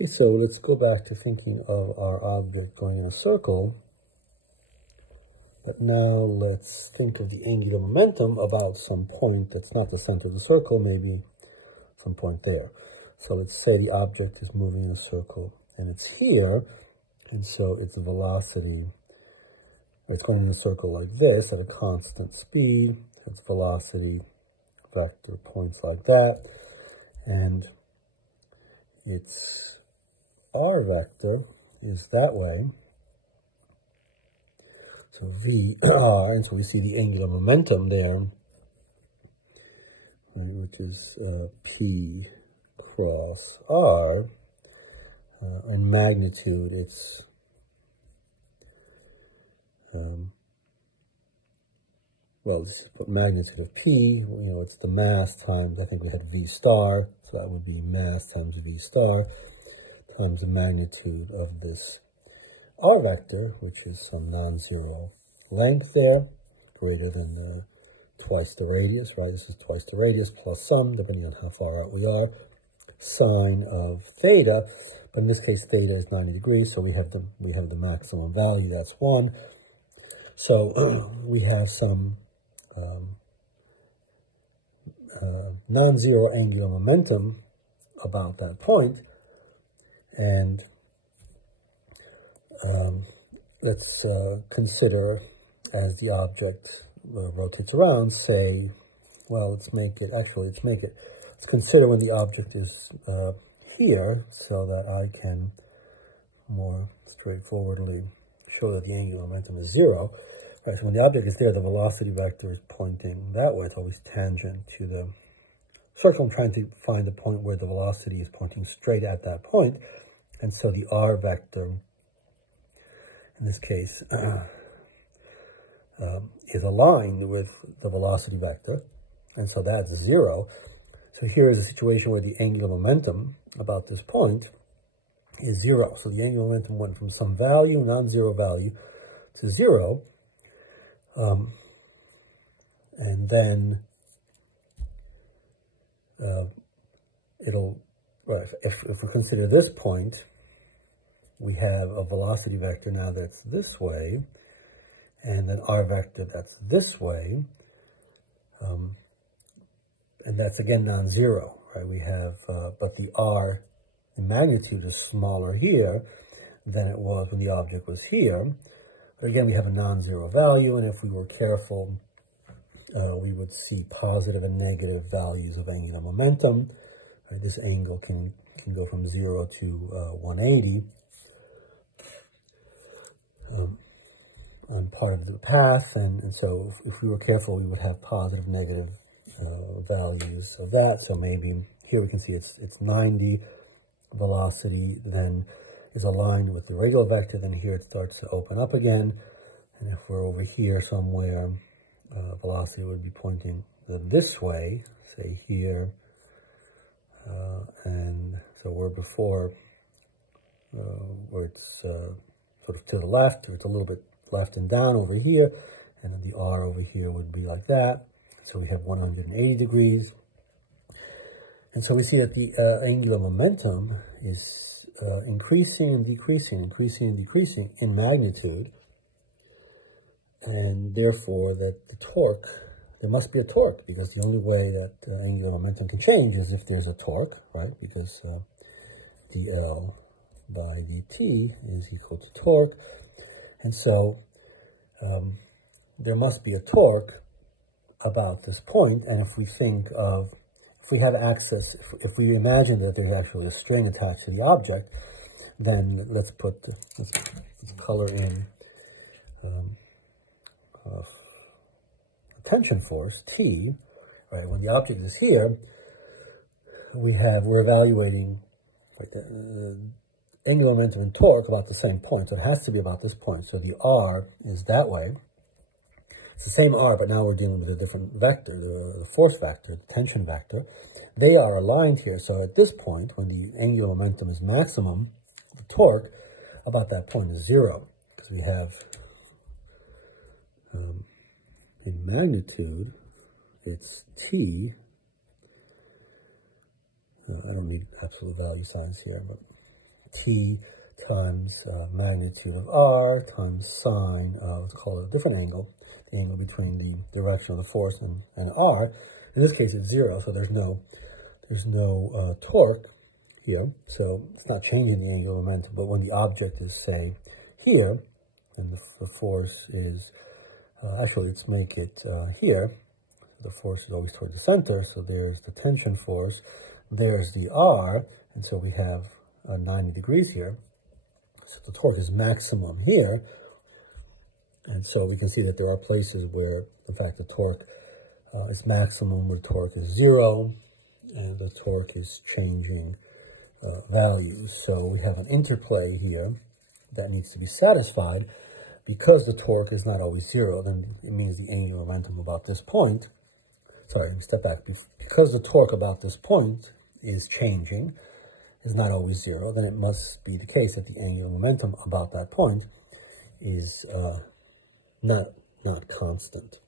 Okay, so let's go back to thinking of our object going in a circle. But now let's think of the angular momentum about some point that's not the center of the circle, maybe some point there. So let's say the object is moving in a circle and it's here, and so its velocity, it's going in a circle like this at a constant speed, its velocity vector points like that, and its r vector is that way. So VR, and so we see the angular momentum there, right, which is P cross R, and magnitude, it's well, let's put magnitude of P, it's the mass times, I think we had V star, so that would be mass times V star, times the magnitude of this R vector, which is some non-zero length there, greater than twice the radius, right? This is twice the radius plus some, depending on how far out we are, sine of theta, but in this case theta is 90 degrees, so we have the maximum value, that's 1. So we have some non-zero angular momentum about that point, and let's consider as the object rotates around, say, well, let's consider when the object is here, so that I can more straightforwardly show that the angular momentum is 0. Right, so when the object is there, the velocity vector is pointing that way. It's always tangent to the circle. I'm trying to find the point where the velocity is pointing straight at that point. And so the r vector, in this case, is aligned with the velocity vector. And so that's 0. So here is a situation where the angular momentum about this point is 0. So the angular momentum went from some value, non-zero value, to 0. And then if we consider this point, we have a velocity vector now that's this way, and then r vector that's this way, and that's again non-zero, right? We have, but the r in magnitude is smaller here than it was when the object was here. But again, we have a non-zero value, and if we were careful, we would see positive and negative values of angular momentum. Right? This angle can go from 0 to 180 on part of the path, and so if we were careful, we would have positive, negative values of that. So maybe here we can see it's 90 velocity, then is aligned with the radial vector, then here it starts to open up again, and if we're over here somewhere, velocity would be pointing this way, say here, and so we're before where it's sort of to the left, or it's a little bit left and down over here, and then the r over here would be like that. So we have 180 degrees, and so we see that the angular momentum is increasing and decreasing in magnitude, and therefore that the torque, there must be a torque, because the only way that angular momentum can change is if there's a torque, right? Because dl by dt is equal to torque, and so there must be a torque about this point. And if we think of, if we have access, if we imagine that there's actually a string attached to the object, then let's color in a tension force, T, right? When the object is here, we're evaluating, right, angular momentum and torque about the same point, so it has to be about this point. So the r is that way. It's the same r, but now we're dealing with a different vector, the force vector, the tension vector. They are aligned here, so at this point, when the angular momentum is maximum, the torque about that point is 0, because we have in magnitude, it's T. I don't need absolute value signs here, but t times magnitude of r times sine of, let's call it a different angle, the angle between the direction of the force and r. In this case, it's 0, so there's no torque here, so it's not changing the angular momentum. But when the object is, say, here, and the force is, actually, let's make it here. The force is always toward the center, so there's the tension force, there's the r, and so we have 90 degrees here. So the torque is maximum here, and so we can see that there are places where, in fact, the torque is maximum, where torque is 0, and the torque is changing values. So we have an interplay here that needs to be satisfied. Because the torque is not always 0, then it means the angular momentum about this point, sorry, let me step back. Because the torque about this point is changing, is not always 0, then it must be the case that the angular momentum about that point is not constant.